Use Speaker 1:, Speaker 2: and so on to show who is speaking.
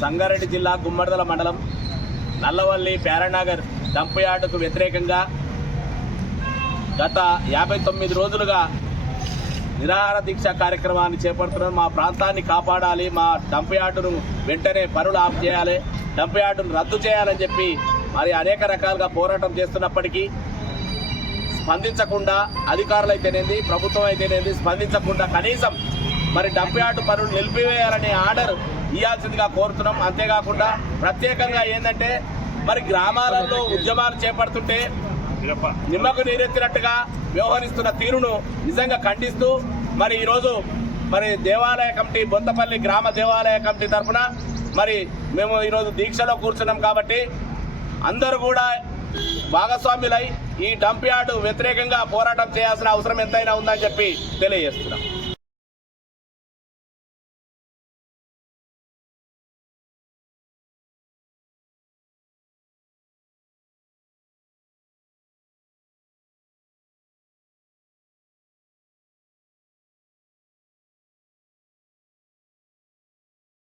Speaker 1: సంగారెడ్డి జిల్లా గుమ్మడిదల మండలం నల్లవల్లి పేరనగర్ దంపయాటకు వ్యతిరేకంగా గత యాభై తొమ్మిది రోజులుగా నిరాహార దీక్ష కార్యక్రమాన్ని చేపడుతున్నాం మా ప్రాంతాన్ని కాపాడాలి. మా డంప్ వెంటనే పనులు ఆఫ్ చేయాలి. డంప్ రద్దు చేయాలని చెప్పి మరి అనేక రకాలుగా పోరాటం చేస్తున్నప్పటికీ స్పందించకుండా అధికారులు అయితేనేది ప్రభుత్వం అయితేనేది స్పందించకుండా కనీసం మరి డంప్ యార్డు పనులు నిలిపివేయాలనే ఆర్డర్ ఇవ్వాల్సిందిగా కోరుతున్నాం. అంతేకాకుండా ప్రత్యేకంగా ఏంటంటే మరి గ్రామాలలో ఉద్యమాలు చేపడుతుంటే నిమ్మకు నీరెత్తినట్టుగా వ్యవహరిస్తున్న తీరును నిజంగా ఖండిస్తూ మరి ఈరోజు మరి దేవాలయ కమిటీ బొంతపల్లి గ్రామ దేవాలయ కమిటీ తరఫున మరి మేము ఈరోజు దీక్షలో కూర్చున్నాం కాబట్టి అందరూ కూడా భాగస్వాములై ఈ డంప్ యార్డు వ్యతిరేకంగా పోరాటం చేయాల్సిన అవసరం ఎంతైనా ఉందని చెప్పి తెలియజేస్తున్నాం.